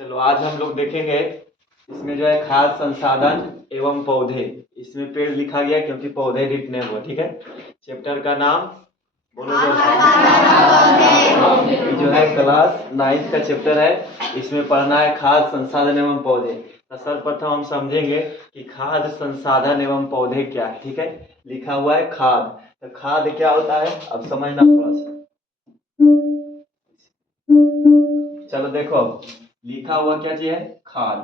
चलो आज हम लोग देखेंगे इसमें जो है खाद्य संसाधन एवं पौधे। इसमें पेड़ लिखा गया क्योंकि पौधे लिखने हुआ। ठीक है, चैप्टर का नाम बोलो। ये जो है क्लास 9th का चैप्टर है। इसमें पढ़ना है खाद्य संसाधन एवं पौधे। तो सर्वप्रथम हम समझेंगे कि खाद्य संसाधन एवं पौधे क्या है। ठीक है, लिखा हुआ है खाद। तो खाद क्या होता है अब समझना थोड़ा सा। चलो देखो लिखा हुआ क्या चीज है, खाद।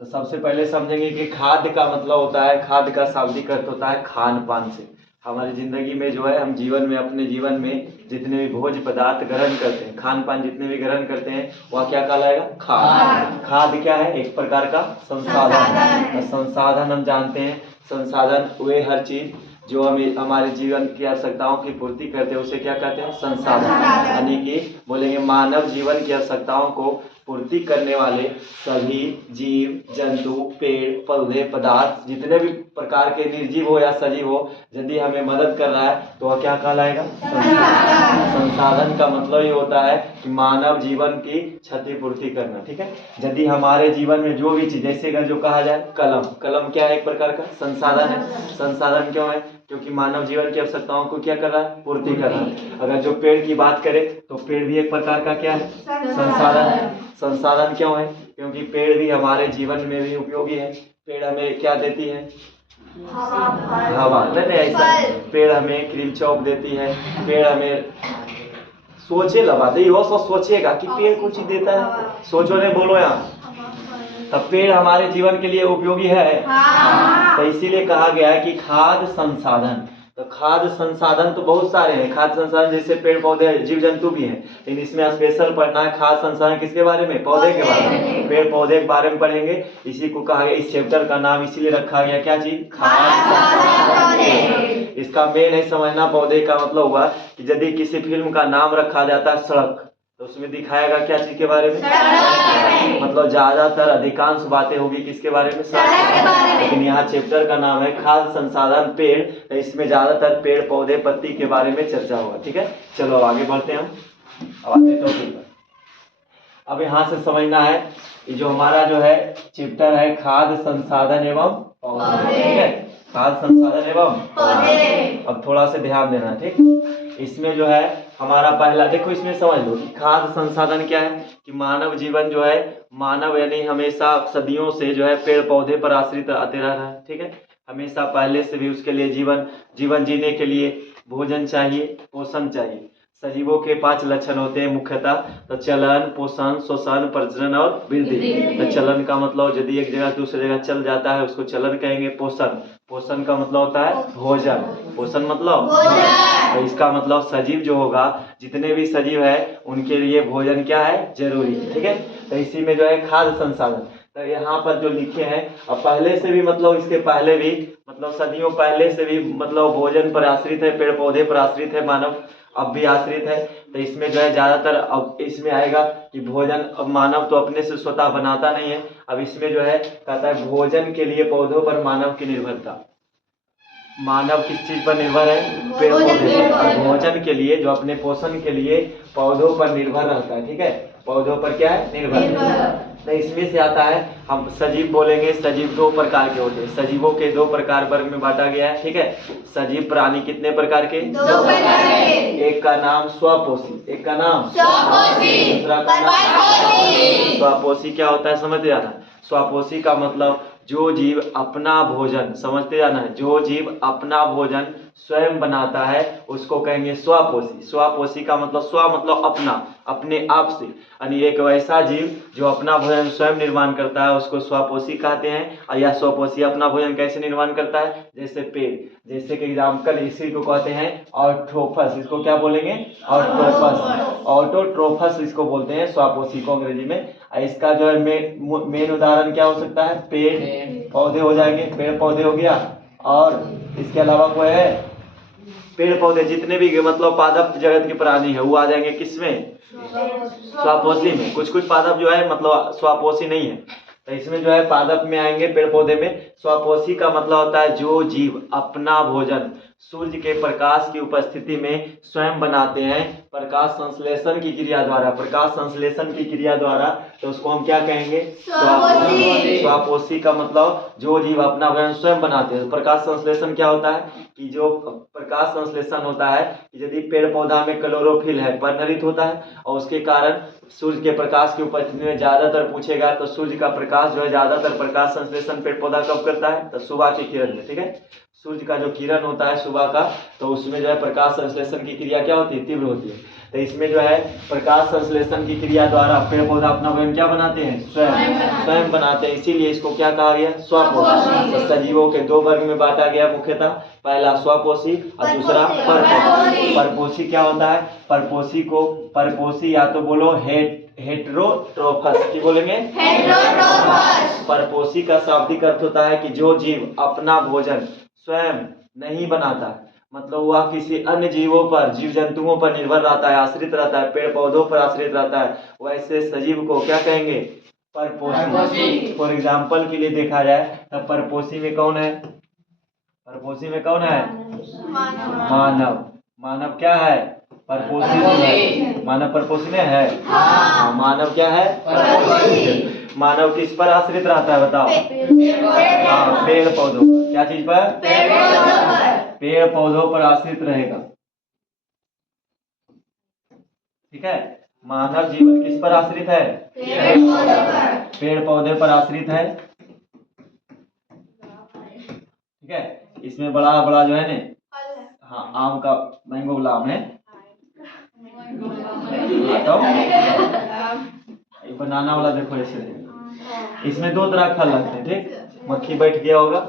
तो सबसे पहले समझेंगे कि खाद्य का मतलब होता है, खाद्य का शाब्दिक अर्थ होता है खान पान से। हमारी जिंदगी में जो है हम जीवन में अपने जीवन में जितने भी भोज्य पदार्थ ग्रहण करते हैं, खान पान जितने भी ग्रहण करते हैं वह क्या कहलाएगा, खाद्य। खाद्य क्या है, एक प्रकार का संसाधन। संसाधन हम जानते हैं, संसाधन वे हर चीज जो हमें हमारे जीवन की आवश्यकताओं की पूर्ति करते हैं उसे क्या कहते हैं, संसाधन। यानी कि बोलेंगे मानव जीवन की आवश्यकताओं को पूर्ति करने वाले सभी जीव जंतु पेड़ पौधे पदार्थ जितने भी प्रकार के निर्जीव हो या सजीव हो, यदि हमें मदद कर रहा है तो वह क्या कहलाएगा, संसाधन। संसाधन का मतलब ये होता है कि मानव जीवन की क्षतिपूर्ति करना। ठीक है, यदि हमारे जीवन में जो भी चीज, जैसे अगर जो कहा जाए कलम, कलम क्या है, एक प्रकार का संसाधन है। संसाधन क्यों है, क्योंकि मानव जीवन की आवश्यकताओं को क्या कर रहा है, पूर्ति कर रहा है। अगर जो पेड़ की बात करें तो पेड़ भी एक प्रकार का क्या है, संसाधन है। संसाधन क्यों है, क्योंकि पेड़ भी हमारे जीवन में भी उपयोगी है। पेड़ हमें क्या देती है, हवा। नहीं ऐसा, पेड़ हमें क्रीम चौक देती है। पेड़ हमें सोचे लगा दे, वो सब सोचेगा कि पेड़ कुछ देता है, सोचो नहीं बोलो यहाँ। तब पेड़ हमारे जीवन के लिए उपयोगी है। तो इसीलिए कहा गया है कि खाद्य संसाधन। तो खाद्य संसाधन तो बहुत सारे हैं। खाद्य संसाधन जैसे पेड़ पौधे जीव जंतु भी हैं, लेकिन इसमें स्पेशल पढ़ना है खाद्य संसाधन किसके बारे में, पौधे के बारे में। पेड़ पौधे के बारे में पढ़ेंगे। इसी को कहा गया, इस चैप्टर का नाम इसीलिए रखा गया क्या चीज, खाद्य संसाधन। इसका मेन है समझना, पौधे का मतलब हुआ कि यदि किसी फिल्म का नाम रखा जाता है सड़क, तो उसमें दिखाएगा क्या चीज के बारे में, मतलब ज्यादातर अधिकांश बातें होगी किसके बारे में, सड़क के बारे में। लेकिन यहाँ चैप्टर का नाम है खाद्य संसाधन पेड़, तो इसमें ज्यादातर पेड़ पौधे पत्ती के बारे में चर्चा होगा। ठीक है, चलो आगे बढ़ते हैं हम। अब आते हैं टॉपिक पर। अब यहाँ से समझना है ये जो हमारा जो है चैप्टर है खाद्य संसाधन एवं पौधे। ठीक है, खाद्य संसाधन एवं पौधे। अब थोड़ा सा ध्यान देना। ठीक, इसमें जो है हमारा पहला देखो, इसमें समझ लो कि खाद्य संसाधन क्या है, कि मानव जीवन जो है, मानव यानी हमेशा सदियों से जो है पेड़ पौधे पर आश्रित आते रह रहा है। ठीक है, हमेशा पहले से भी उसके लिए जीवन जीने के लिए भोजन चाहिए, पोषण चाहिए। सजीवों के 5 लक्षण होते हैं मुख्यतः, तो चलन, पोषण, श्वसन, प्रजनन और वृद्धि। तो चलन का मतलब यदि एक जगह दूसरी जगह चल जाता है उसको चलन कहेंगे। पोषण का मतलब होता है भोजन, पोषण मतलब भोजन। तो इसका मतलब सजीव जो होगा, जितने भी सजीव है उनके लिए भोजन क्या है, जरूरी है। ठीक है, तो इसी में जो है खाद्य संसाधन। तो यहाँ पर जो लिखे हैं, अब पहले से भी मतलब इसके पहले भी मतलब सदियों पहले से भी मतलब भोजन पर आश्रित है, पेड़ पौधे पर आश्रित है मानव, अब भी आश्रित है। तो इसमें जो है ज्यादातर अब इसमें आएगा कि भोजन, अब मानव तो अपने से स्वतः बनाता नहीं है। अब इसमें जो है कहता है भोजन के लिए पौधों पर मानव की निर्भरता। मानव किस चीज पर निर्भर है, पेड़ पौधे पर। भोजन के लिए जो अपने पोषण के लिए पौधों पर निर्भर रहता है। ठीक है, पौधों पर क्या है, निर्भर। तो इसमें से आता है, हम सजीव बोलेंगे। सजीव 2 प्रकार के होते हैं। सजीवों के 2 प्रकार वर्ग में बांटा गया है। ठीक है, सजीव प्राणी कितने प्रकार के, 2 प्रकार के। एक का नाम स्वपोषी, एक का नाम स्वपोषी, दूसरा का नाम स्वपोषी। क्या होता है समझते जाना। स्वपोषी का मतलब जो जीव अपना भोजन, समझते जाना है, जो जीव अपना भोजन स्वयं बनाता है उसको कहेंगे स्वपोषी। स्वपोषी का मतलब स्व मतलब अपना, अपने आप से, यानी एक वैसा जीव जो अपना भोजन स्वयं निर्माण करता है उसको स्वपोषी कहते हैं। और यह स्वपोषी अपना भोजन कैसे निर्माण करता है, जैसे पेड़, जैसे कि एग्जाम्पल इसी को कहते हैं ऑटोट्रोफस। इसको क्या बोलेंगे, ऑटोट्रोफस। ऑटोट्रोफस इसको बोलते हैं, स्वपोषी को अंग्रेजी में। इसका जो है मेन उदाहरण क्या हो सकता है, पेड़ पौधे हो जाएंगे, पेड़ पौधे हो गया। और इसके अलावा कोई है, पेड़ पौधे जितने भी मतलब पादप जगत के प्राणी है वो आ जाएंगे किसमें, स्वपोषी में। कुछ कुछ पादप जो है मतलब स्वपोषी नहीं है, तो इसमें जो है पादप में आएंगे, पेड़ पौधे में। स्वपोषी का मतलब होता है जो जीव अपना भोजन सूर्य के प्रकाश की उपस्थिति में स्वयं बनाते हैं प्रकाश संश्लेषण की क्रिया द्वारा। प्रकाश संश्लेषण की क्रिया द्वारा तो उसको हम क्या कहेंगे? स्वापोषी। स्वापोषी का मतलब जो जीव अपना भोजन स्वयं बनाते हैं। प्रकाश संश्लेषण क्या होता है कि जो प्रकाश संश्लेषण होता है कि यदि पेड़ पौधा में क्लोरोफिल है परिणत होता है और उसके कारण सूर्य के प्रकाश की उपस्थिति में ज़्यादातर पूछेगा तो सूर्य का प्रकाश जो है ज़्यादातर प्रकाश संश्लेषण पेड़ पौधा कब करता है? तो सुबह की किरण में। ठीक है, सूर्य का जो किरण होता है सुबह का तो उसमें जो है प्रकाश संश्लेषण की क्रिया क्या होती है? तीव्र होती है। तो इसमें जो है प्रकाश संश्लेषण की क्रिया द्वारा पेड़ पौधा अपना भोजन क्या बनाते हैं? स्वयं बनाते हैं। इसीलिए इसको क्या कहा गया? स्वापोषी। तो सजीवों के दो वर्ग में बांटा गया मुख्यतः, पहला स्वापोषी और दूसरा परपोषी। परपोषी क्या होता है? परपोषी को परपोषी या तो बोलो हेटेरोट्रोफस की बोलेंगे हेटेरोट्रोफस। परपोषी का शाब्दिक अर्थ होता है कि जो जीव अपना भोजन स्वयं नहीं बनाता, मतलब वह किसी अन्य जीवों पर, जीव जंतुओं पर निर्भर रहता है, आश्रित रहता है, पेड़ पौधों पर आश्रित रहता है, वैसे सजीव को क्या कहेंगे? परपोषी। फॉर एग्जाम्पल के लिए देखा जाए तो परपोषी में कौन है? परपोषी में कौन है? मानव। मानव क्या है? परपोषी है। मानव परपोषी में है। हाँ, मानव क्या है? परपोषी। मानव किस पर आश्रित रहता है बताओ? हाँ, पेड़ पौधों पर। क्या चीज पर? पेड़ पौधों पर आश्रित रहेगा। ठीक है, मानव जीवन किस पर आश्रित है? पेड़ पौधे पर आश्रित है। ठीक है, इसमें बड़ा बड़ा जो है ना, हाँ आम का मैंगो वाला आम है, ये बनाना वाला देखो ऐसे। इसमें दो तरह का फल लगते हैं। ठीक, मक्खी बैठ गया होगा,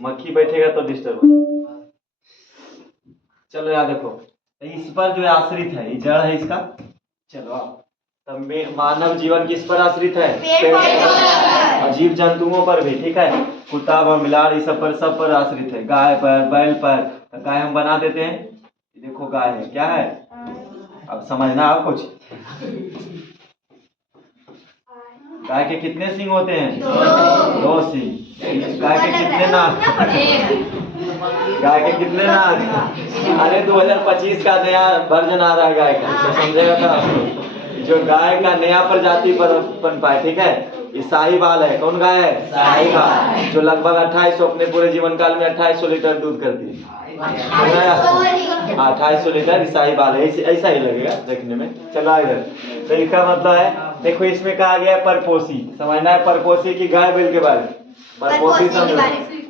मक्खी बैठेगा तो डिस्टर्ब होगा। चलो यार देखो, इस पर जो आश्रित है, ये जड़ है इसका। चलो तब मानव जीवन किस पर आश्रित है? और जीव जंतुओं पर भी। ठीक है, कुत्ता बिलाड़ ये सब पर आश्रित है। गाय पर, बैल पर। तो गाय हम बना देते हैं, देखो गाय है, क्या है? अब समझना आप कुछ। गाय के कितने सींग होते हैं? दो सींग। गाय के कितने नाक? गाय के कितने नाक? अरे 2025 का नया वर्जन आ रहा है गाय का, तो समझेगा था। जो गाय का नया प्रजाति पर बन पाए। ठीक है, ये साहिवाल है। कौन गाय है? साहिवाल, जो लगभग 2800 अपने पूरे जीवन काल में 2800 लीटर दूध करती है। 2800 लीटर साहिवाल है, ऐसा ही लगेगा देखने में। चलो इधर, तो इसका मतलब है देखो इसमें कहा गया है परपोषी। समझना है परपोषी की गाय बैल के बारे में। परपोषी समझो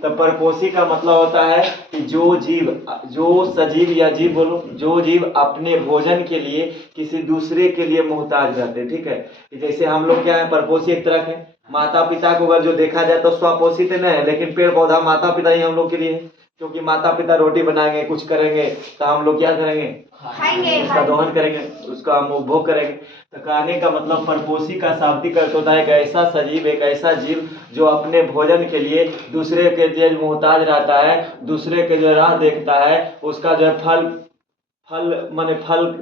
तो परपोषी का मतलब होता है कि जो जीव, जो सजीव या जीव बोलो, जो जीव अपने भोजन के लिए किसी दूसरे के लिए मोहताज रहते हैं। ठीक है, जैसे हम लोग क्या है, परपोषी एक तरह के माता पिता को अगर जो देखा जाए तो स्वापोषी तो नहीं है, लेकिन पेड़ पौधा माता पिता ही हम लोग के लिए, क्योंकि माता पिता रोटी बनाएंगे, कुछ करेंगे तो हम लोग क्या करेंगे? खाएंगे, उसका दोहन करेंगे, उसका हम उपभोग करेंगे। तो कहने का मतलब परपोषी का शाब्दिक अर्थ होता है एक ऐसा सजीव, एक ऐसा जीव जो अपने भोजन के लिए दूसरे के लिए मोहताज रहता है, दूसरे के जो राह देखता है, उसका जो है फल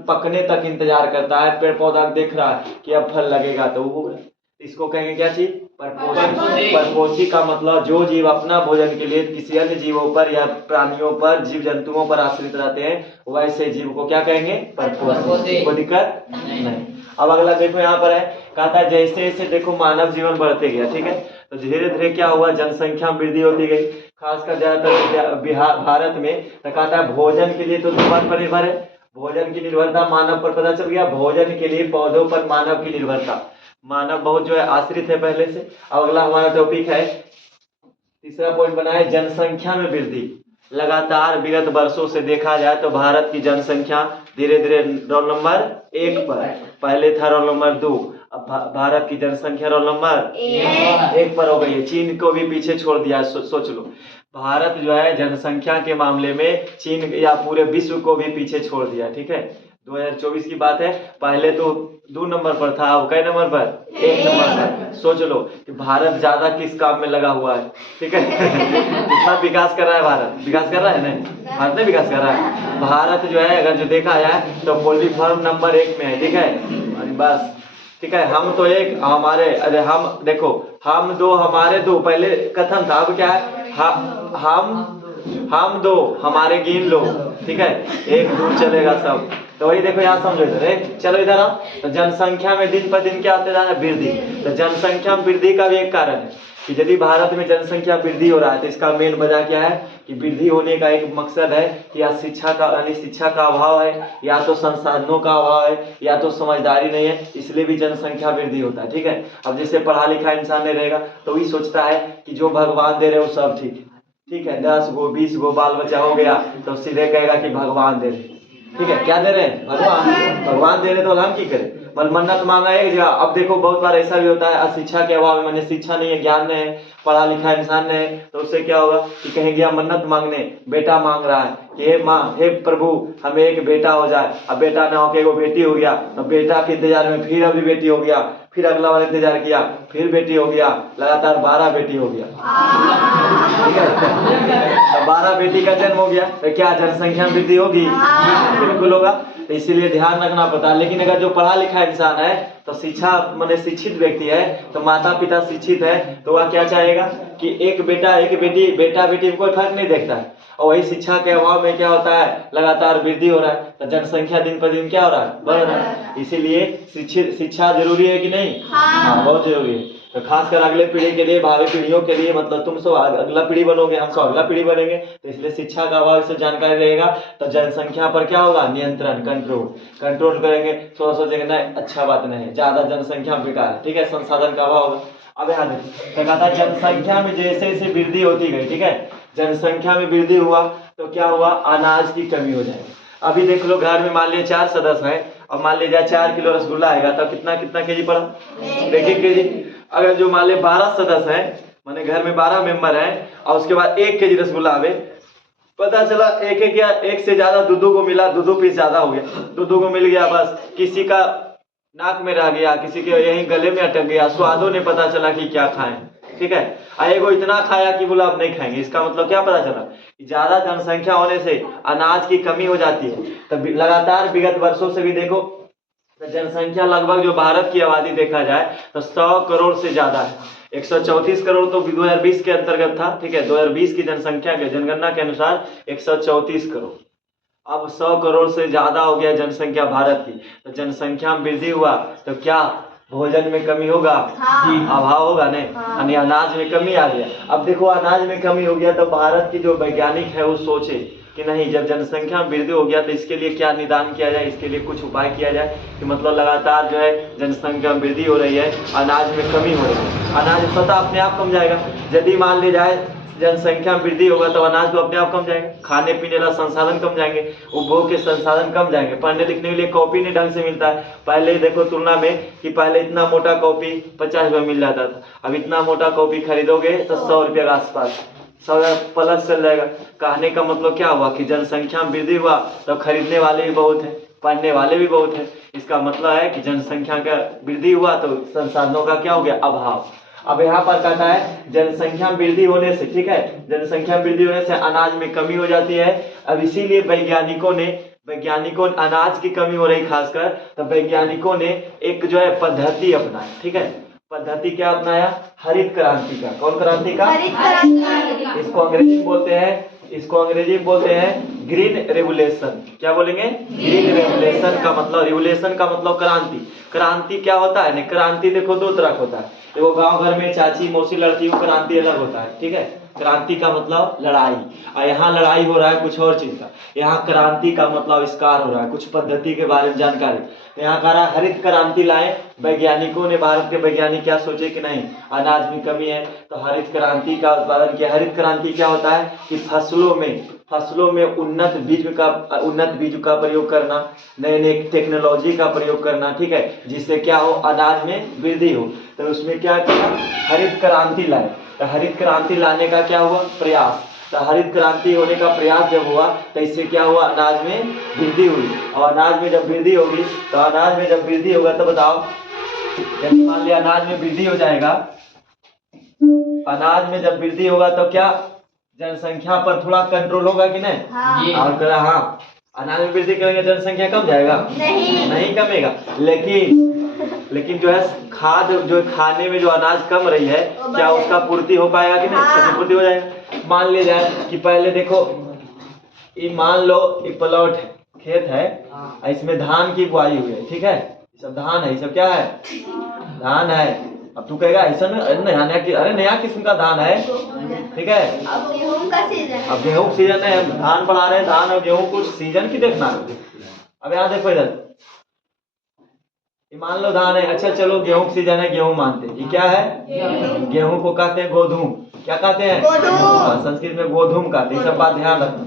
पकने तक इंतजार करता है। पेड़ पौधा देख रहा है कि अब फल लगेगा तो वो, इसको कहेंगे क्या चीज? परपोषी। परपोषी का मतलब जो जीव अपना भोजन के लिए किसी अन्य जीवों पर या प्राणियों पर, जीव जंतुओं पर आश्रित रहते हैं, वैसे जीव को क्या कहेंगे? परपोषी। कोई दिक्कत नहीं। अब अगला देखो यहाँ पर है, कहता है जैसे जैसे देखो मानव जीवन बढ़ते गया। ठीक है, तो धीरे धीरे क्या हुआ? जनसंख्या में वृद्धि होती गई, खासकर ज्यादातर बिहार भारत में। तो कहता है भोजन के लिए तो दुकान पर निर्भर है, भोजन की निर्भरता मानव पर पता चल गया। भोजन के लिए पौधों पर मानव की निर्भरता, मानव बहुत जो है आश्रित है पहले से। अब अगला हमारा टॉपिक है, तीसरा पॉइंट बना है जनसंख्या में वृद्धि। लगातार विगत वर्षों से देखा जाए तो भारत की जनसंख्या धीरे धीरे रोल नंबर 1 पर, पहले था रोल नंबर 2, अब भारत की जनसंख्या रोल नंबर 1 पर हो गई है। चीन को भी पीछे छोड़ दिया। सोच लो, भारत जो है जनसंख्या के मामले में चीन या पूरे विश्व को भी पीछे छोड़ दिया। ठीक है, 2024 की बात है, पहले तो 2 नंबर पर था, अब कई नंबर पर? 1 नंबर पर। सोच लो कि भारत ज्यादा किस काम में लगा हुआ है। ठीक है कितना विकास कर रहा है भारत? विकास कर रहा है? नहीं, भारत नहीं विकास कर रहा है। भारत जो है अगर जो देखा जाए तो पोल्ट्री फार्म नंबर 1 में है। ठीक है, बस ठीक है, हम तो एक हमारे, अरे हम देखो, हम 2 हमारे 2 पहले कथन था, अब क्या है? हम हम दो हमारे गिन लो, ठीक है, एक दूर चलेगा सब। तो वही देखो यहाँ समझो इधर, चलो इधर आओ। तो जनसंख्या में दिन पर दिन क्या होते जा रहा है, वृद्धि। तो जनसंख्या में वृद्धि का भी एक कारण है कि यदि भारत में जनसंख्या वृद्धि हो रहा है तो इसका मेन वजह क्या है कि वृद्धि होने का एक मकसद है कि या शिक्षा का यानी शिक्षा का अभाव है, या तो संसाधनों का अभाव है, या तो समझदारी नहीं है, इसलिए भी जनसंख्या वृद्धि होता है, ठीक है। अब जैसे पढ़ा लिखा इंसान नहीं रहेगा तो वही सोचता है कि जो भगवान दे रहे वो सब ठीक है, 10 गो 20 गो बाल बच्चा हो गया तो सीधे कहेगा कि भगवान दे रहे, ठीक है। क्या दे रहे हैं, भगवान दे रहे, तो हम की करें, मन्नत मांगा एक जगह। अब देखो बहुत बार ऐसा भी होता है अशिक्षा के अभाव में, मैंने शिक्षा नहीं है, ज्ञान नहीं है, पढ़ा लिखा इंसान नहीं है, तो उससे क्या होगा कि कहीं गया मन्नत मांगने, बेटा मांग रहा है कि हे माँ हे प्रभु हमें एक बेटा हो जाए। अब बेटा ना होके वो बेटी हो गया, अब बेटा के इंतजार में फिर अभी बेटी हो गया, फिर अगला बार इंतजार किया, फिर बेटी हो गया, लगातार 12 बेटी हो गया, ठीक है। तो 12 बेटी का जन्म हो गया तो क्या जनसंख्या में वृद्धि होगी, बिल्कुल होगा। तो इसीलिए ध्यान रखना पड़ता है। लेकिन अगर जो पढ़ा लिखा इंसान है तो शिक्षा माने शिक्षित व्यक्ति है, तो माता पिता शिक्षित है, तो वह क्या चाहेगा कि एक बेटा एक बेटी, बेटा बेटी में कोई फर्क नहीं देखता है। और वही शिक्षा के अभाव में क्या होता है, लगातार वृद्धि हो रहा है, तो जनसंख्या दिन पर दिन क्या हो रहा है, बढ़ रहा है। इसीलिए शिक्षा जरूरी है कि नहीं, हाँ बहुत जरूरी है। तो खासकर अगले पीढ़ी के लिए, भावी पीढ़ियों के लिए, मतलब तुम सब अगला पीढ़ी बनोगे, हम सब अगला पीढ़ी बनेंगे, तो इसलिए शिक्षा का अभाव से जानकारी रहेगा तो जनसंख्या पर क्या होगा, नियंत्रण, कंट्रोल करेंगे। सोचेंगे नहीं अच्छा बात नहीं, ज्यादा जनसंख्या बेकार है, ठीक है, संसाधन का अभाव होगा। अब यहाँ देखिए तो कहता है जनसंख्या में जैसे जैसे वृद्धि होती गई, ठीक है, जनसंख्या में वृद्धि हुआ तो क्या हुआ, अनाज की कमी हो जाएगी। अभी देख लो घर में मान लिया 4 सदस्य हैं, अब मान लीजिए 4 किलो रसगुल्ला आएगा तो कितना कितना केजी पड़ा, 1 केजी। अगर जो मान लिया 12 सदस्य हैं, माने घर में 12 मेंबर हैं, और उसके बाद 1 केजी रसगुल्ला आवे, पता चला एक से ज्यादा दो को मिला, 2 पीस ज्यादा हो गया, 2 को मिल गया, बस किसी का नाक में रह गया, किसी के यहीं गले में अटक गया, स्वादों ने पता चला कि क्या खाएं, ठीक है। एगो इतना खाया कि बोला अब नहीं खाएंगे। इसका मतलब क्या पता चला कि ज्यादा जनसंख्या होने से अनाज की कमी हो जाती है। तब लगातार विगत वर्षों से भी देखो तो जनसंख्या लगभग जो भारत की आबादी देखा जाए तो 100 करोड़ से ज्यादा है। 134 करोड़ तो 2020 के अंतर्गत था, ठीक है, 2020 की जनसंख्या के जनगणना के अनुसार 134 करोड़, अब 100 करोड़ से ज्यादा हो गया जनसंख्या भारत की। तो जनसंख्या में वृद्धि हुआ तो क्या भोजन में कमी होगा, अभाव होगा नहीं, यानी अनाज में कमी आ गया। अब देखो अनाज में कमी हो गया तो भारत की जो वैज्ञानिक है वो सोचे कि नहीं, जब जनसंख्या में वृद्धि हो गया तो इसके लिए क्या निदान किया जाए, इसके लिए कुछ उपाय किया जाए कि मतलब लगातार जो है जनसंख्या में वृद्धि हो रही है, अनाज में कमी हो रही है, अनाज स्वतः अपने आप कम जाएगा। यदि मान लिया जाए जनसंख्या में वृद्धि होगा तो अनाज तो अपने आप कम जाएंगे, खाने पीने का संसाधन कम जाएंगे, उपभोग के संसाधन कम जाएंगे, पढ़ने लिखने के लिए कॉपी नहीं ढंग से मिलता है। पहले देखो तुलना में कि पहले इतना मोटा कॉपी 50 रुपये मिल जाता था, अब इतना मोटा कॉपी खरीदोगे तो 100 रुपये के आसपास, 100 प्लस चल जाएगा। कहने का मतलब क्या हुआ कि जनसंख्या में वृद्धि हुआ तो खरीदने वाले भी बहुत है, पढ़ने वाले भी बहुत है। इसका मतलब है कि जनसंख्या का वृद्धि हुआ तो संसाधनों का क्या हो गया, अभाव। अब यहाँ पर कहता है जनसंख्या में वृद्धि होने से, ठीक है, जनसंख्या में वृद्धि होने से अनाज में कमी हो जाती है। अब इसीलिए वैज्ञानिकों अनाज की कमी हो रही खासकर, तो वैज्ञानिकों ने एक जो है पद्धति अपनाई, ठीक है, पद्धति क्या अपनाया, हरित क्रांति का। कौन क्रांति का, हरित क्रांति। इसको अंग्रेजी में बोलते हैं ग्रीन रेवोल्यूशन। क्या बोलेंगे, ग्रीन रेवोल्यूशन का मतलब, रेवोल्यूशन का मतलब क्रांति। क्रांति क्या होता है, नहीं क्रांति देखो 2 तरह का होता है, देखो गांव घर में चाची मौसी लड़ती हूँ, क्रांति अलग होता है, ठीक है, क्रांति का मतलब लड़ाई, और यहाँ लड़ाई हो रहा है कुछ और चीज का। यहाँ क्रांति का मतलब आविष्कार हो रहा है, कुछ पद्धति के बारे में जानकारी। यहाँ कह रहा है हरित क्रांति लाए वैज्ञानिकों ने, भारत के वैज्ञानिक क्या सोचे कि नहीं अनाज में कमी है तो हरित क्रांति का उत्पादन किया। हरित क्रांति क्या होता है कि फसलों में उन्नत बीज का प्रयोग करना, नए नए टेक्नोलॉजी का प्रयोग करना, ठीक है, जिससे क्या हो, अनाज में वृद्धि हो। तो उसमें क्या किया, हरित क्रांति लाए। तो हरित क्रांति लाने का क्या हुआ, प्रयास। तो हरित क्रांति होने का प्रयास जब हुआ तो इससे क्या हुआ, अनाज में वृद्धि हुई। और अनाज में जब वृद्धि होगी तो अनाज में जब वृद्धि होगा तो बताओ, जब मान लिया अनाज में वृद्धि हो जाएगा, अनाज में जब वृद्धि होगा तो क्या जनसंख्या पर थोड़ा कंट्रोल होगा कि नहीं, हाँ। और कहा हाँ, अनाज में वृद्धि करेंगे जनसंख्या कम जाएगा, नहीं कमेगा। लेकिन जो है खाद, जो खाने में जो अनाज कम रही है, क्या उसका पूर्ति हो पाएगा कि नहीं, क्षतिपूर्ति हो जाएगा। मान लिया जाए कि पहले देखो ये मान लो ये प्लॉट है, खेत है, इसमें धान की बुआई हुई है, ठीक है, ये सब धान है, ये सब क्या है, धान है। अब तू कहेगा ऐसा अरे नया किस्म का धान है, ठीक है। अब गेहूं का सीजन है। अब गेहूं सीजन है, हम धान पढ़ा रहे हैं, धान और गेहूं कुछ सीजन की देखना है। अब यहाँ देखो इधर, ये मान लो धान है, अच्छा चलो गेहूं सीजन है, गेहूं मानते हैं, ये क्या है, गेहूं को कहते हैं गोधूम। क्या कहते हैं, संस्कृत में गोधूम कहते हैं, सब बात ध्यान रखना।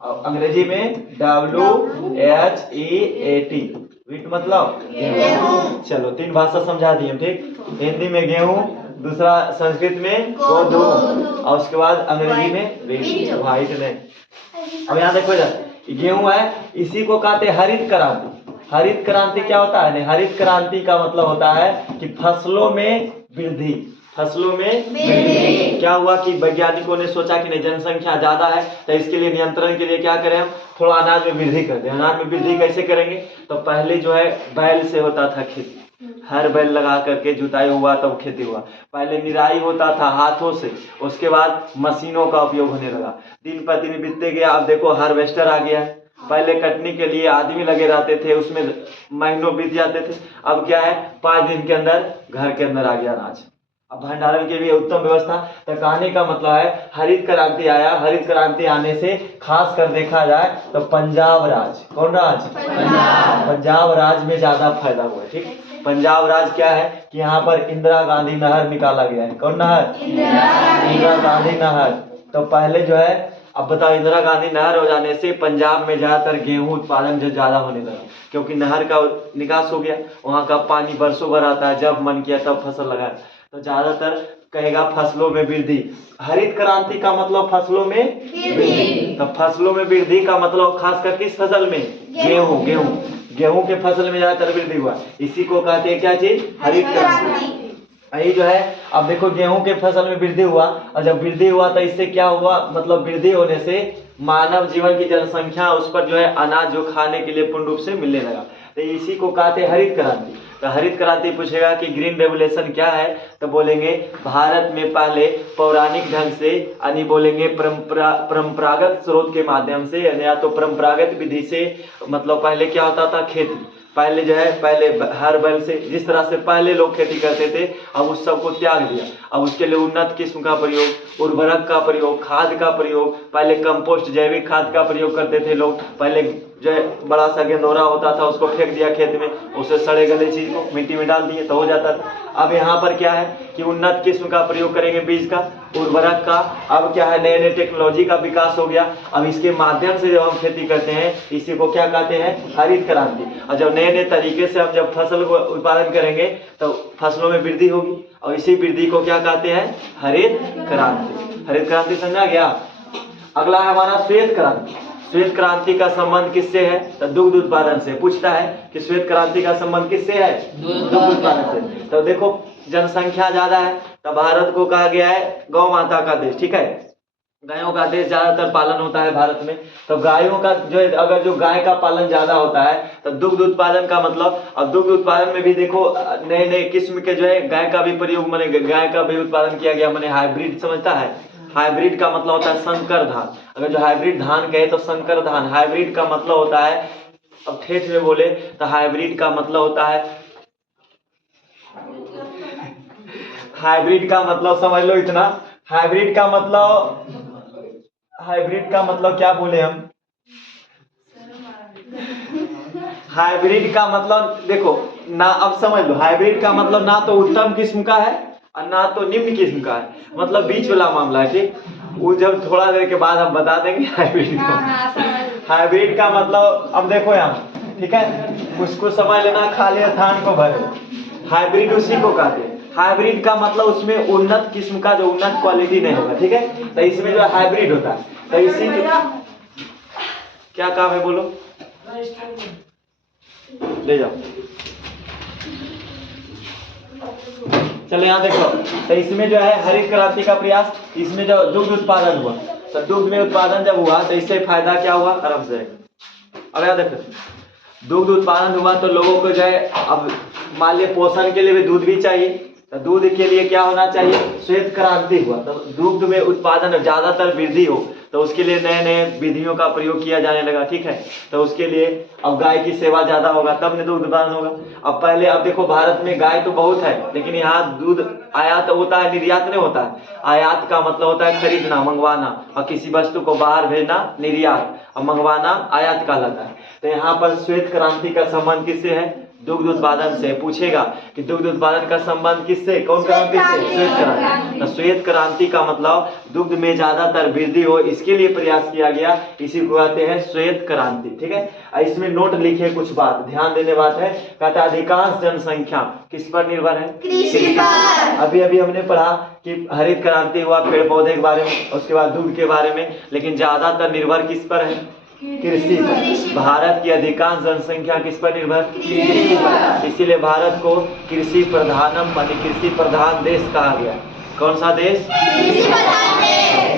और अंग्रेजी में WHEAT, वीट मतलब गेहूं। चलो 3 भाषा समझा दिए, ठीक। हिंदी में गेहूं, दूसरा संस्कृत में गोधूम, और उसके बाद अंग्रेजी में वीट, व्हाइट नहीं। अब यहाँ देखो इधर, गेहूं है, इसी को कहते हैं हरित क्रांति। हरित क्रांति क्या होता है, हरित क्रांति का मतलब होता है कि फसलों में वृद्धि, फसलों में वृद्धि। क्या हुआ कि वैज्ञानिकों ने सोचा कि नहीं जनसंख्या ज्यादा है, तो इसके लिए नियंत्रण के लिए क्या करें हम, थोड़ा अनाज में वृद्धि कर दें। अनाज में वृद्धि कैसे करेंगे, तो पहले जो है बैल से होता था खेती, हर बैल लगा करके जुताई हुआ तब खेती हुआ। पहले निराई होता था हाथों से, उसके बाद मशीनों का उपयोग होने लगा। दिन प्रतिदिन बीतते गया, अब देखो हार्वेस्टर आ गया है। पहले कटने के लिए आदमी लगे रहते थे, उसमें महीनों बीत जाते थे। अब क्या है, 5 दिन के अंदर घर के अंदर आ गया अनाज। अब भंडारण के लिए उत्तम व्यवस्था। तो कहने का मतलब है हरित क्रांति आया। हरित क्रांति आने से खास कर देखा जाए तो पंजाब राज, कौन राज, पंजाब राज में ज्यादा फायदा हुआ है, ठीक। पंजाब राज क्या है कि यहाँ पर इंदिरा गांधी नहर निकाला गया है। कौन नहर, इंदिरा गांधी नहर। तो पहले जो है, अब बताओ, इंदिरा गांधी नहर हो जाने से पंजाब में ज्यादातर गेहूं उत्पादन जो ज्यादा होने लगा, क्योंकि नहर का निकास हो गया। वहां का पानी बरसों भर आता है, जब मन किया तब फसल लगाए। तो ज्यादातर कहेगा फसलों में वृद्धि। हरित क्रांति का मतलब फसलों में वृद्धि। तो फसलों में वृद्धि का मतलब खासकर किस फसल में, गेहूं। गेहूं के फसल में ज्यादातर वृद्धि हुआ, इसी को कहते हैं क्या चीज, हरित क्रांति। यही जो है, अब देखो गेहूं के फसल में वृद्धि हुआ, और जब वृद्धि हुआ तो इससे क्या हुआ, मतलब वृद्धि होने से मानव जीवन की जनसंख्या, उस पर जो है अनाज जो खाने के लिए पूर्ण रूप से मिलने लगा। तो इसी को कहते हैं हरित क्रांति। तो हरित क्रांति पूछेगा कि ग्रीन रेवोल्यूशन क्या है, तो बोलेंगे भारत में पहले पौराणिक ढंग से, यानी बोलेंगे परंपरागत स्रोत के माध्यम से, या तो परंपरागत विधि से, मतलब पहले क्या होता था, खेती। पहले जो है, पहले हर बैल से, जिस तरह से पहले लोग खेती करते थे, अब उस सब को त्याग दिया। अब उसके लिए उन्नत किस्म का प्रयोग, उर्वरक का प्रयोग, खाद का प्रयोग, पहले कंपोस्ट जैविक खाद का प्रयोग करते थे लोग। पहले जो है बड़ा सा गेंदोरा होता था, उसको फेंक दिया खेत में, उसे सड़े गले चीज को मिट्टी में डाल दिए तो हो जाता था। अब यहाँ पर क्या है कि उन्नत किस्म का प्रयोग करेंगे, बीज का, उर्वरक का। अब क्या है, नए नए टेक्नोलॉजी का विकास हो गया। अब इसके माध्यम से जब हम खेती करते हैं, इसी को क्या कहते हैं, हरित क्रांति। और जब नए नए तरीके से हम जब फसल को उत्पादन करेंगे तो फसलों में वृद्धि होगी, और इसी वृद्धि को क्या कहते हैं, हरित क्रांति। हरित क्रांति समझा गया। अगला है हमारा श्वेत क्रांति। श्वेत क्रांति का संबंध किससे है, तो दुग्ध उत्पादन से। पूछता है कि श्वेत क्रांति का संबंध किससे है, दुग्ध उत्पादन से। तो देखो जनसंख्या ज्यादा है, तो भारत को कहा गया है गौ माता का देश, ठीक है। गायों का देश ज्यादातर पालन होता है भारत में। तो गायों का जो, अगर जो गाय का पालन ज्यादा होता है तो दुग्ध उत्पादन का मतलब, अब दुग्ध उत्पादन में भी देखो नए नए किस्म के जो है गाय का भी प्रयोग, माने गाय का भी उत्पादन किया गया, माने हाइब्रिड, समझता है। हाइब्रिड का मतलब होता है संकर धान। अगर जो हाइब्रिड धान कहे तो संकर धान। हाइब्रिड का मतलब होता है, अब ठेठ में बोले तो हाइब्रिड का मतलब होता है, हाइब्रिड का मतलब समझ लो इतना। हाइब्रिड का मतलब क्या बोले हम, हाइब्रिड का मतलब देखो ना, अब समझ लो, हाइब्रिड का मतलब ना तो उत्तम किस्म का है और ना तो निम्न किस्म का है, मतलब बीच वाला मामला है, ठीक। वो जब थोड़ा देर के बाद हम बता देंगे हाइब्रिड का। हाइब्रिड का मतलब, अब देखो यहाँ, ठीक है, उसको समझ लेना, खाली स्थान को भरे। हाइब्रिड उसी को कहते हैं। हाइब्रिड का मतलब उसमें उन्नत किस्म का, जो उन्नत क्वालिटी नहीं होगा, ठीक है। तो इसमें जो हाइब्रिड होता है, तो इसी क्या काम है बोलो, ले जाओ। चलो यहाँ देखो, तो इसमें जो है हरित क्रांति का प्रयास, इसमें जो दुग्ध उत्पादन हुआ, तो दुग्ध में उत्पादन जब हुआ तो इससे फायदा क्या हुआ, आराम से। अब यहाँ देखो, दुग्ध उत्पादन हुआ तो लोगों को जो है, अब मान लिया पोषण के लिए भी दूध भी चाहिए, तो दूध के लिए क्या होना चाहिए? श्वेत क्रांति हुआ तो दुग्ध में उत्पादन ज्यादातर वृद्धि हो, तो उसके लिए नए नए विधियों का प्रयोग किया जाने लगा। ठीक है, तो उसके लिए अब गाय की सेवा ज्यादा होगा तब न दूध उत्पादन होगा। अब पहले, अब देखो भारत में गाय तो बहुत है, लेकिन यहाँ दूध आयात होता है, निर्यात नहीं होता है। आयात का मतलब होता है खरीदना, मंगवाना, और किसी वस्तु को बाहर भेजना निर्यात, और मंगवाना आयात कहलाता है। तो यहाँ पर श्वेत क्रांति का संबंध किससे है? दुग्ध उत्पादन से। पूछेगा कि दुग्ध उत्पादन का संबंध किससे, कौन क्रांति से? श्वेत क्रांति। तो श्वेत क्रांति का मतलब दुग्ध में ज्यादातर वृद्धि हो, इसके लिए प्रयास किया गया, इसी को कहते हैं श्वेत क्रांति। ठीक है, इसमें नोट लिखिए कुछ बात, ध्यान देने बात है। कहता है अधिकांश जनसंख्या किस पर निर्भर है? कृषि पर। अभी अभी हमने पढ़ा कि हरित क्रांति हुआ, पेड़ पौधे के बारे में, उसके बाद दूध के बारे में, लेकिन ज्यादातर निर्भर किस पर है? कृषि पर। भारत की अधिकांश जनसंख्या किस पर निर्भर? कृषि पर। इसीलिए भारत को कृषि प्रधानम माने कृषि प्रधान देश कहा गया। कौन सा देश?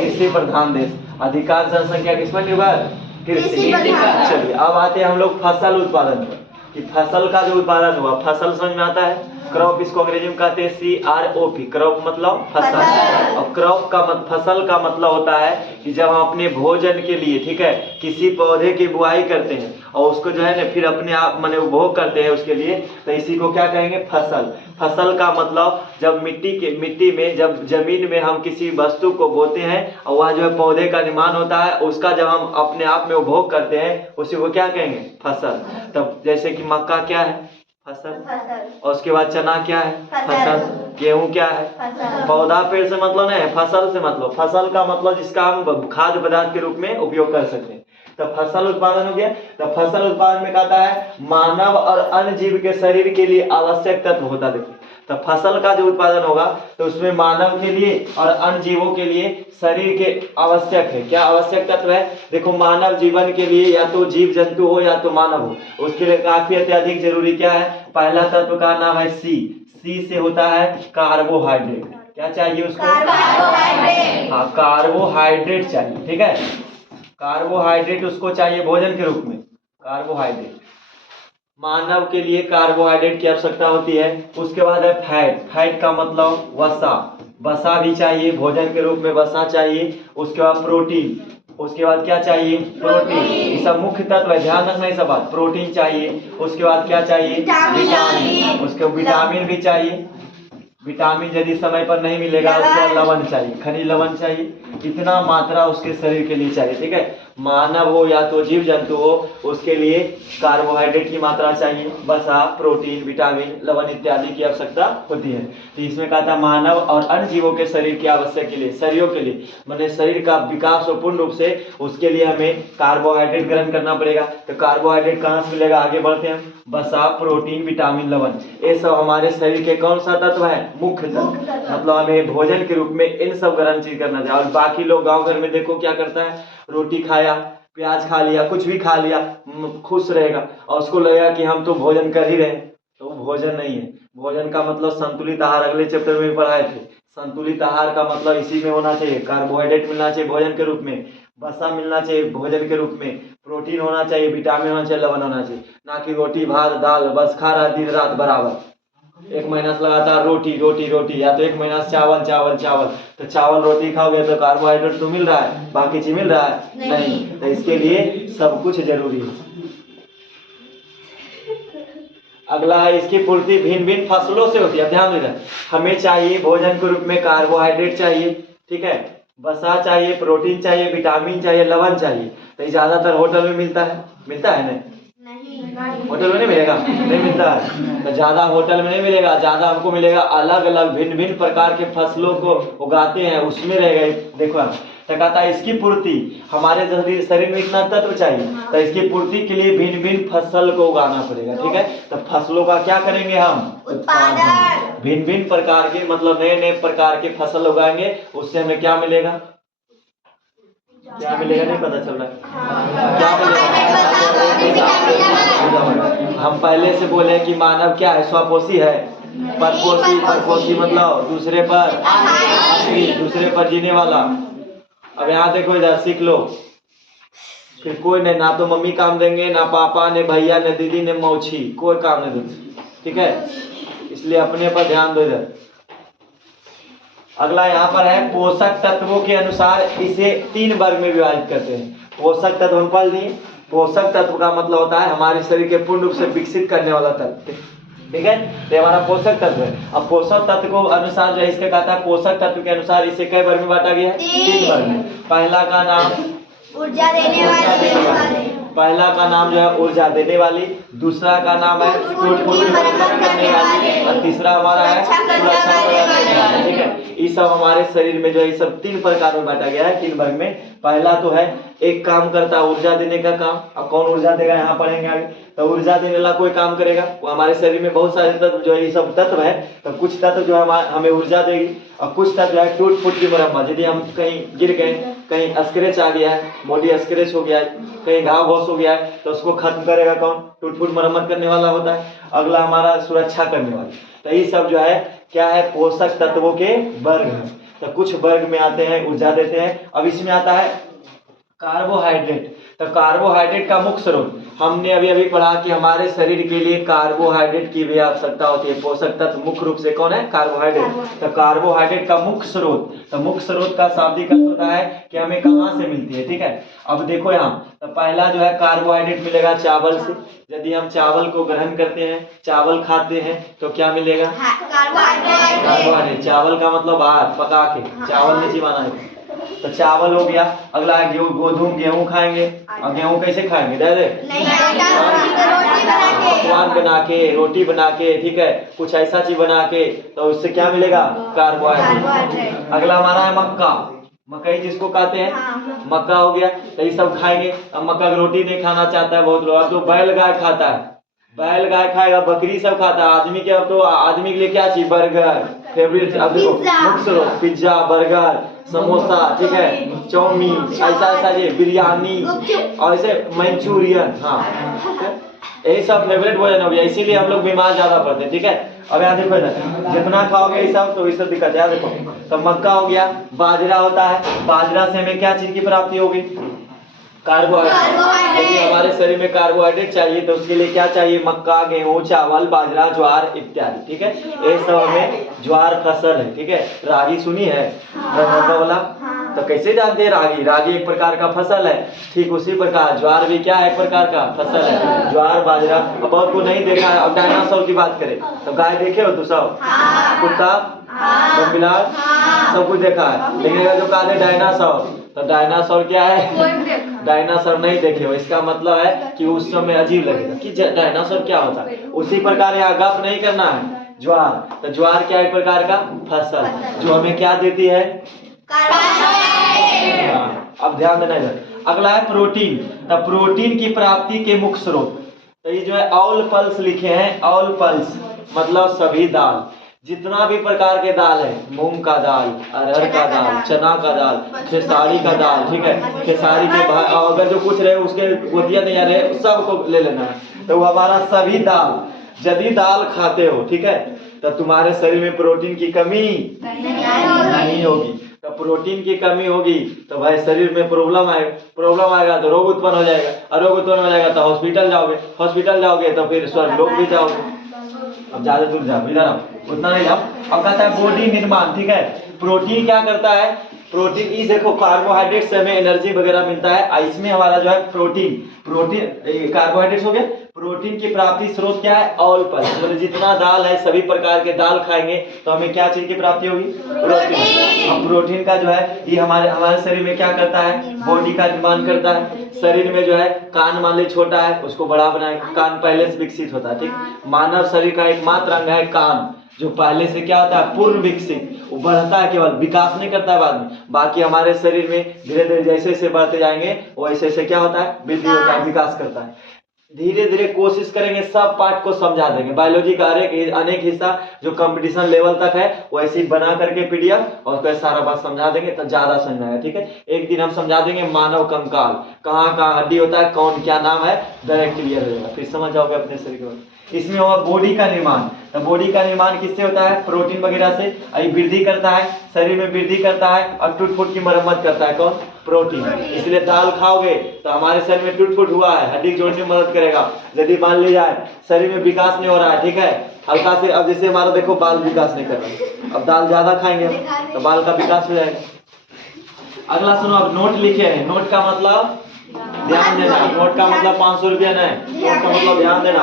कृषि प्रधान देश। अधिकांश जनसंख्या किस पर निर्भर? कृषि। चलिए अब आते हैं हम लोग फसल उत्पादन पर, कि फसल का जो उत्पादन हुआ, फसल समझ में आता है? क्रॉप, इसको अंग्रेजी में कहते हैं CROP, क्रॉप मतलब फसल। और क्रॉप का फसल का मतलब होता है कि जब हम अपने भोजन के लिए, ठीक है, किसी पौधे की बुआई करते हैं और उसको जो है ना फिर अपने आप माने उपभोग करते हैं उसके लिए, तो इसी को क्या कहेंगे? फसल। फसल का मतलब जब मिट्टी में, जब जमीन में हम किसी वस्तु को बोते हैं और वह जो है पौधे का निर्माण होता है, उसका जब हम अपने आप में उपभोग करते हैं, उसी को क्या कहेंगे? फसल। तब जैसे कि मक्का क्या है? फसल। और उसके बाद चना क्या है? फसल। गेहूं क्या है? फसल। पौधा पेड़ से मतलब नहीं है, फसल से मतलब। फसल का मतलब जिसका हम खाद्य पदार्थ के रूप में उपयोग कर सकते हैं। तो फसल उत्पादन हो गया। तो फसल उत्पादन में कहता है मानव और अन्य जीव के शरीर के लिए आवश्यक तत्व होता है। देखिए, तो फसल का जो उत्पादन होगा तो उसमें मानव के लिए और अन्य जीवों के लिए शरीर के आवश्यक है। क्या आवश्यक तत्व है? देखो, मानव जीवन के लिए या तो जीव जंतु हो या तो मानव हो, उसके लिए काफी अत्यधिक जरूरी क्या है? पहला तत्व का नाम है सी से होता है कार्बोहाइड्रेट। क्या चाहिए उसको? कार्बोहाइड्रेट। हाँ, कार्बोहाइड्रेट चाहिए। ठीक है, कार्बोहाइड्रेट उसको चाहिए भोजन के रूप में। कार्बोहाइड्रेट मानव के लिए कार्बोहाइड्रेट की आवश्यकता होती है। उसके बाद है फैट। फैट का मतलब वसा, वसा भी चाहिए भोजन के रूप में, वसा चाहिए। उसके बाद प्रोटीन। उसके बाद क्या चाहिए? प्रोटीन। ये सब मुख्य तत्व है, ध्यान रखना ये सब बात। प्रोटीन चाहिए। उसके बाद क्या चाहिए? विटामिन। उसके विटामिन भी चाहिए। विटामिन यदि समय पर नहीं मिलेगा, उसके बाद लवण चाहिए, खनिज लवण चाहिए। इतना मात्रा उसके शरीर के लिए चाहिए। ठीक है, मानव हो या तो जीव जंतु हो, उसके लिए कार्बोहाइड्रेट की मात्रा चाहिए, वसा, प्रोटीन, विटामिन, लवण इत्यादि की आवश्यकता होती है। तो इसमें कहा था मानव और अन्य जीवों के शरीर की आवश्यक के लिए, शरीरों के लिए, माने शरीर का विकास हो पूर्ण रूप से, उसके लिए हमें कार्बोहाइड्रेट ग्रहण करना पड़ेगा। तो कार्बोहाइड्रेट कहाँ से मिलेगा? आगे बढ़ते हैं। वसा, प्रोटीन, विटामिन, लवण, ये सब हमारे शरीर के कौन सा तत्व है? मुख्य तत्व। मतलब हमें भोजन के रूप में इन सब ग्रहण चीज करना चाहिए। और बाकी लोग गांव घर में देखो क्या करता है, रोटी खाया, प्याज खा लिया, कुछ भी खा लिया, खुश रहेगा, और उसको लगेगा कि हम तो भोजन कर ही रहे हैं। तो वो भोजन नहीं है। भोजन का मतलब संतुलित आहार, अगले चैप्टर में पढ़ाए थे। संतुलित आहार का मतलब इसी में होना चाहिए। कार्बोहाइड्रेट मिलना चाहिए भोजन के रूप में, वसा मिलना चाहिए भोजन के रूप में, प्रोटीन होना चाहिए, विटामिन होना चाहिए, लवण होना चाहिए। ना कि रोटी भात दाल बस खा रहा दिन रात बराबर। एक महीना से लगातार रोटी रोटी रोटी, या तो एक महीना से चावल चावल चावल। तो चावल रोटी खाओगे तो कार्बोहाइड्रेट तो मिल रहा है, बाकी चीज मिल रहा है नहीं। तो इसके लिए सब कुछ जरूरी है। अगला है इसकी पूर्ति भिन्न भिन्न फसलों से होती है। ध्यान देना, हमें चाहिए भोजन के रूप में कार्बोहाइड्रेट चाहिए, ठीक है, वसा चाहिए, प्रोटीन चाहिए, विटामिन चाहिए, लवण चाहिए। तो ये ज्यादातर होटल में मिलता है नहीं? होटल में नहीं मिलेगा, नहीं मिलता है। तो ज्यादा होटल में नहीं मिलेगा, ज्यादा हमको मिलेगा अलग अलग भिन्न भिन्न प्रकार के फसलों को उगाते हैं, उसमें रहेगा। देखो तो कहता है इसकी पूर्ति, हमारे शरीर में इतना तत्व चाहिए, तो इसकी पूर्ति के लिए भिन्न भिन्न फसल को उगाना पड़ेगा। ठीक है, तो फसलों का क्या करेंगे हम? उत्पादन। भिन्न भिन्न प्रकार के मतलब नए नए प्रकार के फसल उगाएंगे, उससे हमें क्या मिलेगा? क्या मिलेगा नहीं पता चल रहा है। क्या मिलेगा? हम पहले से बोले कि मानव क्या है? स्वपोषी है। परपोषी, परपोषी मतलब दूसरे पर आश्रित, दूसरे पर जीने वाला। अब यहाँ देखो, इधर सीख लो। फिर कोई नहीं, ना तो मम्मी काम देंगे, ना पापा, ने भैया, ने दीदी, ने मौसी, कोई काम नहीं देंगे। ठीक है, इसलिए अपने पर ध्यान दो इधर। अगला यहाँ पर है पोषक तत्वों के अनुसार इसे 3 वर्ग में विभाजित करते हैं। पोषक तत्व हम पढ़ लिए, पोषक तत्व का मतलब होता है हमारे शरीर के पूर्ण रूप से विकसित करने वाला तत्व, ठीक है, तो हमारा पोषक तत्व है। अब पोषक तत्व को अनुसार जो है इसका कहता है पोषक तत्व के अनुसार इसे कई वर्ग में बांटा गया है? 3 वर्ग में। पहला का नाम ऊर्जा देने वाले, पहला का नाम जो है ऊर्जा देने वाली, दूसरा का नाम है मरम्मत करने वाली, और तीसरा हमारा है सुरक्षा करने वाली, ठीक है। ये सब हमारे शरीर में जो है सब 3 प्रकार में बांटा गया है, 3 वर्ग में। पहला तो है एक काम करता है ऊर्जा देने का काम। अब कौन ऊर्जा देगा यहाँ पढ़ेंगे आगे। तो ऊर्जा देने वाला कोई काम करेगा, हमारे शरीर में बहुत सारे तत्व जो है ये सब तत्व है, तो कुछ तत्व जो है हमें ऊर्जा देगी, और कुछ तत्व है टूट फूट की मरम्मत। यदि हम कहीं गिर गए, कहीं स्क्रैच आ गया है, बॉडी स्क्रैच हो गया है, कहीं घाव घोस हो गया है, तो उसको खत्म करेगा कौन? टूट फूट मरम्मत करने वाला होता है। अगला हमारा सुरक्षा करने वाला। तो ये सब जो है क्या है? पोषक तत्वों के वर्ग है। तो कुछ वर्ग में आते हैं ऊर्जा देते हैं। अब इसमें आता है कार्बोहाइड्रेट। तो कार्बोहाइड्रेट का मुख्य स्रोत हमने अभी अभी पढ़ा कि हमारे शरीर के लिए कार्बोहाइड्रेट की भी आवश्यकता होती है। पोषक तत्व मुख्य रूप से कौन है? कार्बोहाइड्रेट। तो कार्बोहाइड्रेट का मुख्य स्रोत, तो मुख्य स्रोत का शाब्दिक अर्थ होता है कि हमें कहाँ से मिलती है, ठीक है। अब देखो यहाँ, तो पहला जो है कार्बोहाइड्रेट मिलेगा चावल से। यदि हम चावल को ग्रहण करते हैं, चावल खाते हैं, तो क्या मिलेगा? कार्बोहाइड्रेट। चावल का मतलब भात पका के, चावल नहीं चिबाना है। तो चावल हो गया। अगला है गेहूं खाएंगे। और गेहूं कैसे खाएंगे? डायरेक्ट पकवान बना के, रोटी बना के, ठीक है, कुछ ऐसा चीज बना के, तो उससे क्या मिलेगा? कार्बोहाइड्रेट। अगला हमारा है मक्का। मकई जिसको कहते हैं, मक्का हो गया। तो ये सब खाएंगे। अब मक्का की रोटी नहीं खाना चाहता है बहुत लोग, अब तो बैल गाय खाता है, बैल गाय खाएगा, बकरी सब खाता है। आदमी के अब तो आदमी के लिए क्या चीज? Burger favourite. अब देखो मुख्य स्रोत पिज्जा, बर्गर, समोसा, ठीक है, चाउमीन, ऐसा जी, बिरयानी, और ऐसे मंचूरियन, हाँ, यही सब फेवरेट भोजन हो गया। इसीलिए हम लोग बीमार ज्यादा पड़ते हैं, ठीक है। अब यहाँ देखो ना, जितना खाओगे ये सब तो ये सब दिक्कत है। देखो, तो मक्का हो गया, बाजरा होता है, बाजरा से हमें क्या चीज की प्राप्ति होगी? कार्बोहाइड्रेट। यदि हमारे शरीर में कार्बोहाइड्रेट चाहिए तो उसके लिए क्या चाहिए? मक्का, गेहूं, चावल, बाजरा, ज्वार इत्यादि, ठीक है। ये सब हमें ज्वार फसल है, ठीक है। रागी सुनी है? वाला तो कैसे जानते हैं? रागी, रागी एक प्रकार का फसल है, ठीक उसी प्रकार ज्वार भी क्या है? एक प्रकार का फसल है। ज्वार, बाजरा। अब बहुत को नहीं देखा है। अब डायनासोर की बात करें तो गाय देखे हो तो सब, कुत्ता, बिलाल, सब कुछ देखा है। लेकिन जो कहते हैं डायनासोर, तो डायनासोर क्या है? डायनासोर नहीं देखे हो, इसका मतलब है कि उस समय अजीब लगेगा कि डायनासोर क्या होता है। उसी प्रकार यहाँ गप नहीं करना है। ज्वार, तो ज्वार क्या एक प्रकार का फसल जो हमें क्या देती है? अब ध्यान देना इधर। अगला है प्रोटीन। तो प्रोटीन की प्राप्ति के मुख्य स्रोत, तो ये जो है ऑल पल्स लिखे हैं। ऑल पल्स मतलब सभी दाल, जितना भी प्रकार के दाल है, मूंग का दाल, अरहर का दाल, चना का दाल, खेसारी का दाल, ठीक है। खेसारी के अगर जो कुछ रहे उसके गोदिया नहीं आ रहे, सबको ले लेना है। तो वो हमारा सभी दाल, यदि दाल खाते हो, ठीक है, तो तुम्हारे शरीर में प्रोटीन की कमी नहीं होगी। तो प्रोटीन की कमी होगी तो भाई शरीर में प्रॉब्लम आएगा तो रोग उत्पन्न हो जाएगा, और रोग उत्पन्न हो जाएगा तो हॉस्पिटल जाओगे तो फिर स्वर्गलोक भी जाओगे। अब ज्यादा दूर जाओ, इधर आओ, उतना नहीं जाओ। अब कहता है बॉडी निर्माण, ठीक है। प्रोटीन क्या करता है? प्रोटीन, इस देखो कार्बोहाइड्रेट से हमें एनर्जी वगैरह मिलता है। इसमें हमारा जो है प्रोटीन कार्बोहाइड्रेट हो गया। प्रोटीन की प्राप्ति स्रोत क्या है? ऑल पल्स, मतलब जितना दाल है सभी प्रकार के दाल खाएंगे तो हमें क्या चीज की प्राप्ति होगी? प्रोटीन। अब प्रोटीन का जो है ये हमारे शरीर में क्या करता है? बॉडी का निर्माण करता है। शरीर में जो है कान मान ली छोटा है, उसको बड़ा बनाएगा। कान पहले से विकसित होता है, ठीक। मानव शरीर का एकमात्र अंग है कान, जो पहले से क्या होता है? पूर्ण विकसित, वो बढ़ता है, केवल विकास नहीं करता है बाद में। बाकी हमारे शरीर में धीरे धीरे जैसे जैसे बढ़ते जाएंगे वैसे वैसे क्या होता है? वृद्धि होता है, विकास करता है। धीरे धीरे कोशिश करेंगे सब पार्ट को समझा देंगे। बायोलॉजी का अनेक हिस्सा जो कंपटीशन लेवल तक है वैसे बना करके पीडीएफ और उसको सारा बात समझा देंगे तो ज्यादा समझ आएगा, ठीक है। एक दिन हम समझा देंगे मानव कंकाल कहाँ कहाँ हड्डी होता है, कौन क्या नाम है, डायरेक्ट क्लियर हो जाएगा, फिर समझ जाओगे अपने शरीर के बारे। इसमें होगा बॉडी का निर्माण। तो बॉडी का निर्माण किससे होता है? प्रोटीन वगैरह से। वृद्धि करता है, शरीर में वृद्धि करता है, और टूट फूट की मरम्मत करता है कौन? प्रोटीन। इसलिए दाल खाओगे तो हमारे शरीर में टूट फूट हुआ है, हड्डी जोड़ने में मदद करेगा। यदि मान लिया जाए शरीर में विकास नहीं हो रहा है, ठीक है, हल्का से। अब जैसे हमारा देखो बाल विकास नहीं कर रहा, अब दाल ज्यादा खाएंगे हम तो बाल का विकास हो जाएगा। अगला सुनो, अब नोट लिखे हैं, नोट का मतलब ध्यान देना, नोट का मतलब 500 रुपया नहीं, नोट का मतलब ध्यान देना।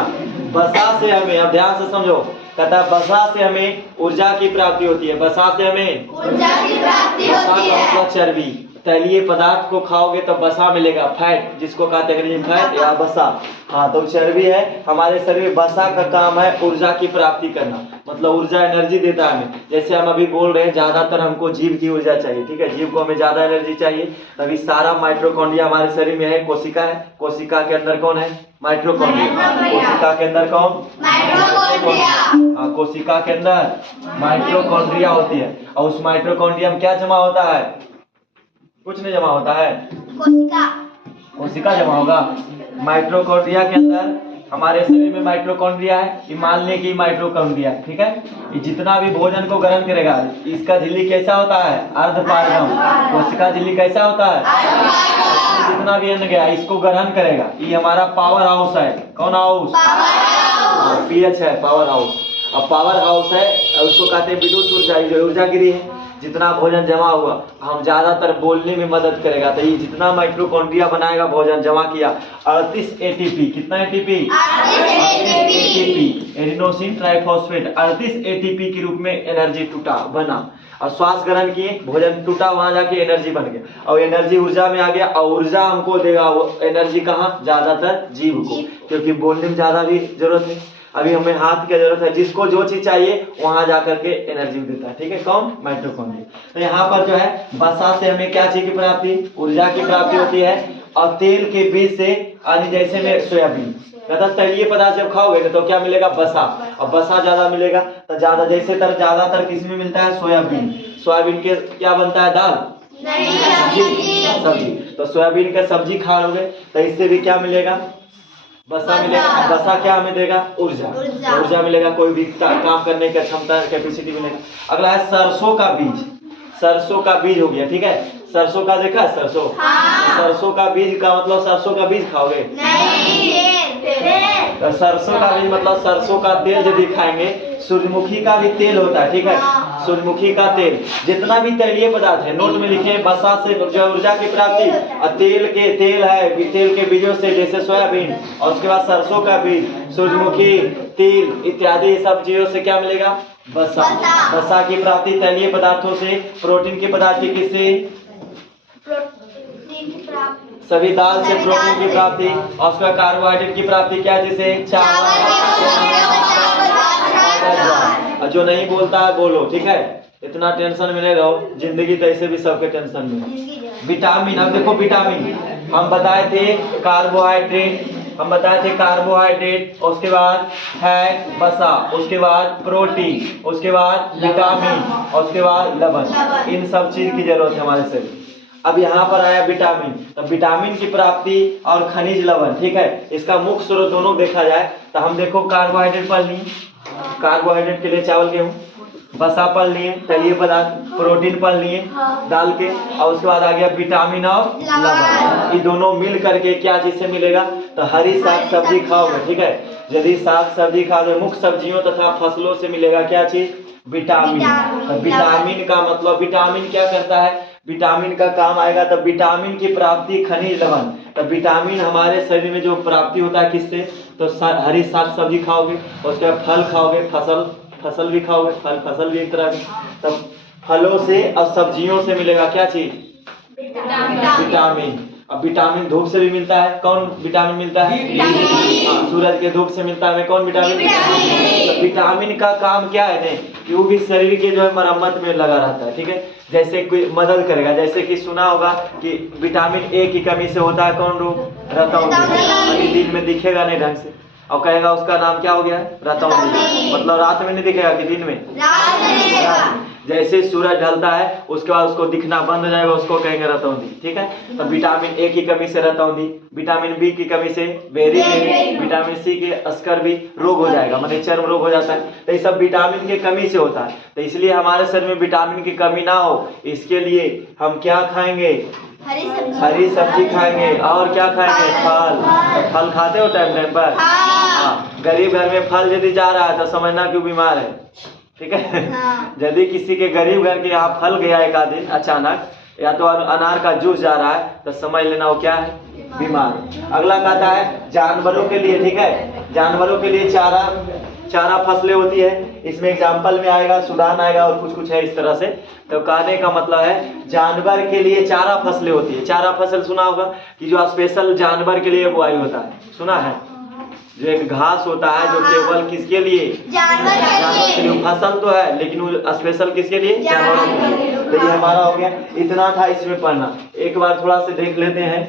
बसा से हमें, अब ध्यान से समझो, कहता है बसा से हमें ऊर्जा की प्राप्ति होती है। बसा से हमें ऊर्जा की प्राप्ति बसा होती का है। मतलब चर्बी, तैलीय पदार्थ को खाओगे तो बसा मिलेगा, फैट जिसको कहते हैं अंग्रेजी में फैट या बसा। हाँ तो चर्बी है हमारे शरीर में। बसा का काम है ऊर्जा की प्राप्ति करना, मतलब ऊर्जा एनर्जी देता है हमें। जैसे हम अभी बोल रहे हैं ज्यादातर हमको जीव की ऊर्जा चाहिए, ठीक है, जीव को हमें ज्यादा एनर्जी चाहिए। तभी सारा माइटोकॉन्ड्रिया हमारे शरीर में है, कोशिका है, कोशिका के अंदर कौन है? माइटोकॉन्ड्रिया। कोशिका के अंदर कौन? माइटोकॉन्ड्रिया। हाँ कोशिका के अंदर माइटोकॉन्ड्रिया होती है, और उस माइटोकॉन्ड्रिया में क्या जमा होता है? कुछ नहीं जमा होता है, कोशिका। कोशिका जमा होगा। माइटोकॉन्ड्रिया के अंदर हमारे शरीर में माइटोकॉन्ड्रिया है, ये मान लें कि माइटोकॉन्ड्रिया, ठीक है। ये जितना भी भोजन को ग्रहण करेगा, इसका झिल्ली कैसा होता है? अर्धपारगम। कोशिका झिल्ली कैसा होता है? जितना भी अन्न गया इसको ग्रहण करेगा। ये हमारा पावर हाउस है। कौन हाउस? पीएच है, पावर हाउस। अब पावर हाउस है, उसको कहते हैं विद्युत ऊर्जा, जो ऊर्जा गिरी है, जितना भोजन जमा हुआ हम ज्यादातर बोलने में मदद करेगा। तो ये जितना माइटोकॉन्ड्रिया बनाएगा भोजन जमा किया, 38 एटीपी, कितना ATP? 38 ATP, adenosine triphosphate, 38 ATP के रूप में एनर्जी टूटा बना। और श्वास ग्रहण किए, भोजन टूटा, वहां जाके एनर्जी बन गया, और एनर्जी ऊर्जा में आ गया, और ऊर्जा हमको देगा वो एनर्जी कहाँ? ज्यादातर जीव को, क्योंकि बोलने में ज्यादा भी जरूरत नहीं, अभी हमें हाथ की जरूरत है। जिसको जो चीज चाहिए वहां जाकर के एनर्जी देता है, ठीक है, कौन? माइटोकॉन्ड्रिया। तो यहाँ पर जो है बसा से हमें क्या चीज की प्राप्ति? ऊर्जा की प्राप्ति होती है। और तेल के बीज से, यानी जैसे में सोयाबीन, तैलीय पदार्थ जब खाओगे तो क्या मिलेगा? बसा। और बसा ज्यादा मिलेगा तो ज्यादा, जैसे ज्यादातर किसमें मिलता है? सोयाबीन। सोयाबीन के क्या बनता है? दाल, सब्जी। तो सोयाबीन का सब्जी खा लोगे तो इससे भी क्या मिलेगा? बसा मिलेगा। बसा क्या हमें देगा? ऊर्जा। ऊर्जा मिलेगा, कोई भी काम करने की क्षमता, कैपेसिटी मिलेगा। अगला है सरसों का बीज। सरसों का बीज हो गया, ठीक है। सरसों का देखा है? सरसों, सरसों का बीज का मतलब सरसों का बीज खाओगे? तो सरसों का बीज मतलब सरसों का तेल यदि खाएंगे। सूर्यमुखी का भी तेल होता है, ठीक है, सूर्यमुखी का तेल। जितना भी तैलीय पदार्थ है, नोट में लिखे, बसा से जो ऊर्जा की प्राप्ति, और तेल है, तेल के बीजों से, जैसे सोयाबीन, और उसके बाद सरसों का बीज, सूर्यमुखी, तिल इत्यादि सब चीजों से क्या मिलेगा? बसा। बसा की प्राप्ति तैलीय पदार्थों से। प्रोटीन की पदार्थ किससे? सभी दाल से प्रोटीन की प्राप्ति, और उसका कार्बोहाइड्रेट की प्राप्ति क्या? जैसे चावल। जो नहीं बोलता है बोलो, ठीक है, इतना टेंशन में नहीं रहो, जिंदगी तो ऐसे भी सबके टेंशन में। विटामिन, अब देखो विटामिन हम बताए थे, कार्बोहाइड्रेट हम बताए थे, कार्बोहाइड्रेट, उसके बाद फैट, बसा, उसके बाद प्रोटीन, उसके बाद विटामिन, और उसके बाद लवण। इन सब चीज की जरूरत है हमारे शरीर। अब यहाँ पर आया विटामिन, तो विटामिन की प्राप्ति और खनिज लवण, ठीक है, इसका मुख्य स्रोत दोनों देखा जाए तो हम देखो कार्बोहाइड्रेट पढ़ लिए, कार्बोहाइड्रेट के लिए चावल, गेहूं। बसा पढ़ लिए, तैलीय पदार्थ। प्रोटीन पढ़ लिए दाल के, और उसके बाद आ गया विटामिन और लवण। ये दोनों मिल करके क्या चीज से मिलेगा? तो हरी साग सब्जी खाओगे, ठीक है, यदि साग सब्जी खाओगे, मुख्य सब्जियों तथा फसलों से मिलेगा क्या चीज? विटामिन। तो विटामिन का मतलब, विटामिन क्या करता है? विटामिन का काम आएगा तो विटामिन की प्राप्ति खनिज लवण। तो विटामिन हमारे शरीर में जो प्राप्ति होता है किससे? तो हरी साग सब्जी खाओगे, उसके बाद फल खाओगे, फसल भी खाओगे, फसल भी एक तरह की। तो फलों से और सब्जियों से मिलेगा क्या चीज? विटामिन। अब विटामिन धूप से भी मिलता है, कौन विटामिन मिलता है? सूरज के धूप से मिलता है कौन विटामिन? तो विटामिन का काम क्या है? कि वो भी शरीर के जो है मरम्मत में लगा रहता है, ठीक है, जैसे कोई मदद करेगा। जैसे कि सुना होगा कि विटामिन ए की कमी से होता है कौन रोग? रतौंधी। दिन में दिखेगा नहीं ढंग से, और कहेगा उसका नाम क्या हो गया? रतौंधी। मतलब रात में नहीं दिखेगा कि दिन में? जैसे सूरज ढलता है उसके बाद उसको दिखना बंद हो जाएगा, उसको कहेंगे रतौंधी, ठीक है। तो विटामिन ए की कमी से रतौंधी, विटामिन बी की कमी से बेरी, विटामिन सी के अस्कर भी रोग हो जाएगा, माने चर्म रोग हो जाता है। तो ये सब विटामिन की कमी से होता है। तो इसलिए हमारे शरीर में विटामिन की कमी ना हो, इसके लिए हम क्या खाएंगे? हरी सब्जी खाएंगे, और क्या खाएंगे? फल। फल खाते हो टाइम टाइम पर? हाँ। गरीब घर में फल यदि जा रहा है तो समझना कि वो बीमार है, ठीक है। हाँ। यदि किसी के गरीब घर के यहाँ फल गया एक आध दिन अचानक, या तो अनार का जूस जा रहा है, तो समझ लेना वो क्या है, बीमार। अगला कहता है जानवरों के लिए, ठीक है, जानवरों के लिए चारा फसलें होती है। इसमें एग्जाम्पल में आएगा, सुडान आएगा और कुछ कुछ है इस तरह से। तो कहने का मतलब है जानवर के लिए चारा फसलें होती है। चारा फसल सुना होगा कि जो स्पेशल जानवर के लिए बुआई होता है, सुना है, जो एक घास होता है जो केवल किसके लिए, जानवर के लिए। फसल तो है लेकिन वो स्पेशल किसके लिए, जानवरों के लिए। तो ये हमारा हो गया, इतना था इसमें पढ़ना। एक बार थोड़ा से देख लेते हैं।